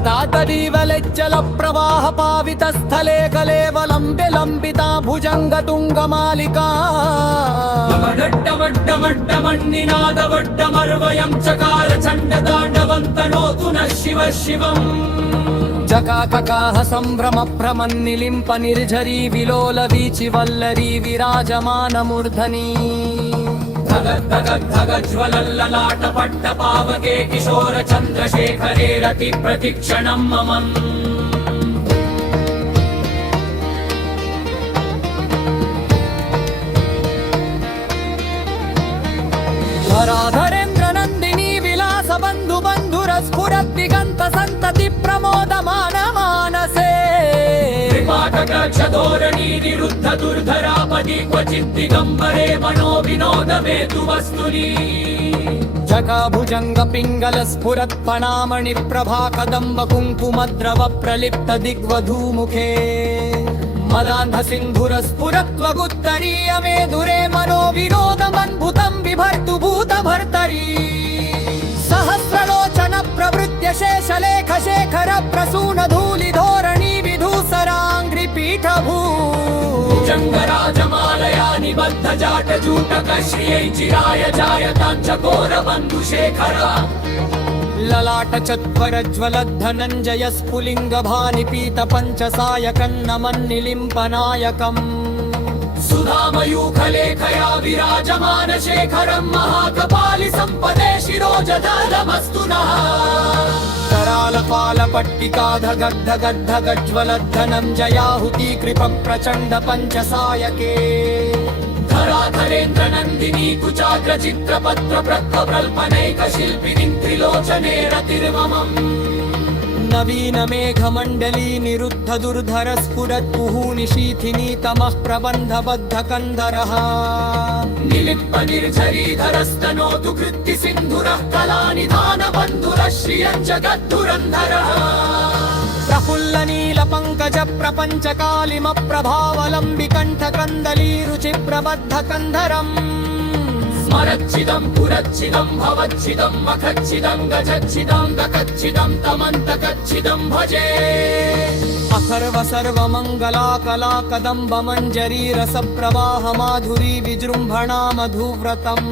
तटातटीवलज्जल प्रवाह पावित स्थले कलेवलम्ब्य लम्बिता भुजंग तुंगमालिका वड्डमड्डमड्डमन्निनादवड्डमर्वयं चकार चण्डताण्डवन्तनोतु नः शिव शिवम् जकाककाह सम्भ्रम भ्रमन्निलिम्प निर्झरी विलोल वीचि वल्लरी विराजमानमूर्धनी धगज्ज्वलल्ललाट पट्टपावके किशोर चन्द्रशेखरे रति प्रतिक्षणं ममम् धराधरेन्द्र नन्दिनी विलास बन्धु बन्धुरस्फुरत् दिगन्त सन्तति प्रमोदमान मानसे त्रिपाटकक्षधोरणी निरुद्ध दुर्धरापदि क्वचित् दिगम्बरे मनो विनोद मेतु वस्तुनि जगाभुजङ्ग पिङ्गल स्फुरत् फणामणि प्रभा कदम्ब कुङ्कुमद्रव प्रलिप्त दिग्वधूमुखे मदान्ध सिन्धुर स्फुरत्वगुत्तरीय मेधुरे मनो विनोदमन्भुतं बिभर्तु भूतभर्तरी सहस्रलोचन प्रवृत्य शेषलेख शेखर प्रसून धूलि धोरणी विधूसराङ्घ्रि पीठभू जङ्गराजमालया निबद्ध जाटजूटक श्रियै चिराय जायतां चकोर बन्धुशेखर ललाट चत्वर ज्वलद्धनञ्जय स्फुलिङ्ग भानिपीत पञ्चसायकन्नमन्निलिम्पनायकम् सुधामयूखलेखया विराजमान शेखरं महाकपालि सम्पदे शिरोजदलमस्तु नः करालपाल पट्टिका धगद्धगद्धगज्ज्वलद्धनञ्जयाहुति कृप प्रचण्ड पञ्चसायके धराधरेन्द्र नन्दिनी कुचाग्र चित्रपत्र प्रत्वप्रल्पनैक शिल्पिनीं त्रिलोचने रतिर्ममम् नवीन मेघमण्डली निरुद्ध दुर्धर स्फुरत् कुहूनि शीथिनी तमः प्रबन्धबद्ध कन्धरः निलिप्प निर्झरीधरस्तनोतु कृत्ति सिन्धुरः कलानिधान बन्धुरः श्रियं जगद्धुरन्धरः प्रफुल्ल नील पंकज प्रपंच कालिम प्रभावलंबि कंठ कंदली रुचि प्रबद्ध कंधरम् स्मरच्चिदं पुरच्चिदं भवच्चिदं मखच्चिदं गजच्चिदं गकच्चिदं तमन्तकच्चिदं भजे अथर्व सर्व मंगला कला कदम्ब मंजरी रस प्रवाह माधुरी विजृंभणा मधुव्रतम्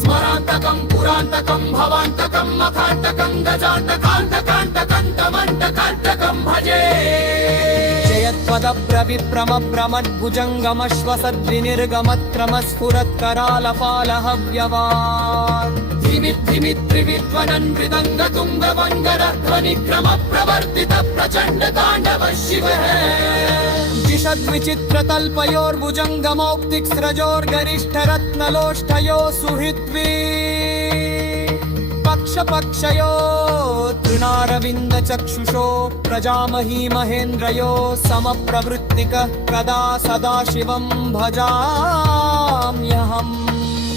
स्मरान्तकं पुरान्तकं भवान्तकं मखान्तकं गजान्तकान्तकान्तकं तमन्तकान्तकं भजे जयत्वदब्रविप्रमभ्रमद्भुजङ्गमश्वसद्विनिर्गमत्क्रमस्फुरत्करालपालहव्यवान् धिमिद्धिमित्रिविध्वनन् मृदङ्गतुङ्गवङ्गरध्वनिक्रम प्रवर्तित प्रचण्ड ताण्डव शिवः जिषद्विचित्रतल्पयोर्भुजङ्गमौक्तिक्स्रजोर्गरिष्ठरत्नलोष्ठयो सुहृद्वी पक्षपक्षयो तृणारविन्द चक्षुषो प्रजामही महेन्द्रयो समप्रवृत्तिकः कदा सदा शिवं भजाम्यहम्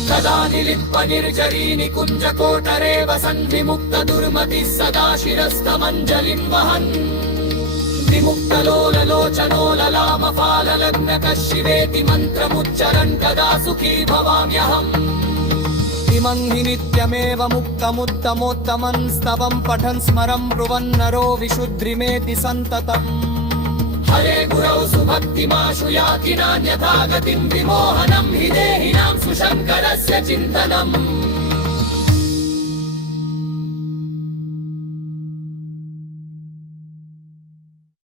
सदा निलिप्प निर्जरी निकुञ्ज कोटरे वसन् विमुक्त दुर्मतिः सदा शिरस्तमञ्जलिं वहन् विमुक्तलोललोचनो ललामफाललग्नकः शिवेति मन्त्रमुच्चरन् कदा सुखी भवाम्यहम् इमं हि नित्यमेव मुक्तमुत्तमोत्तमं स्तवं पठन् स्मरं ब्रुवन्नरो विशुद्धिमेति सन्ततम् हरे गुरौ सुभक्तिमाशु याति नान्यथा गतिं विमोहनं हि देहिनां सुशङ्करस्य चिन्तनम्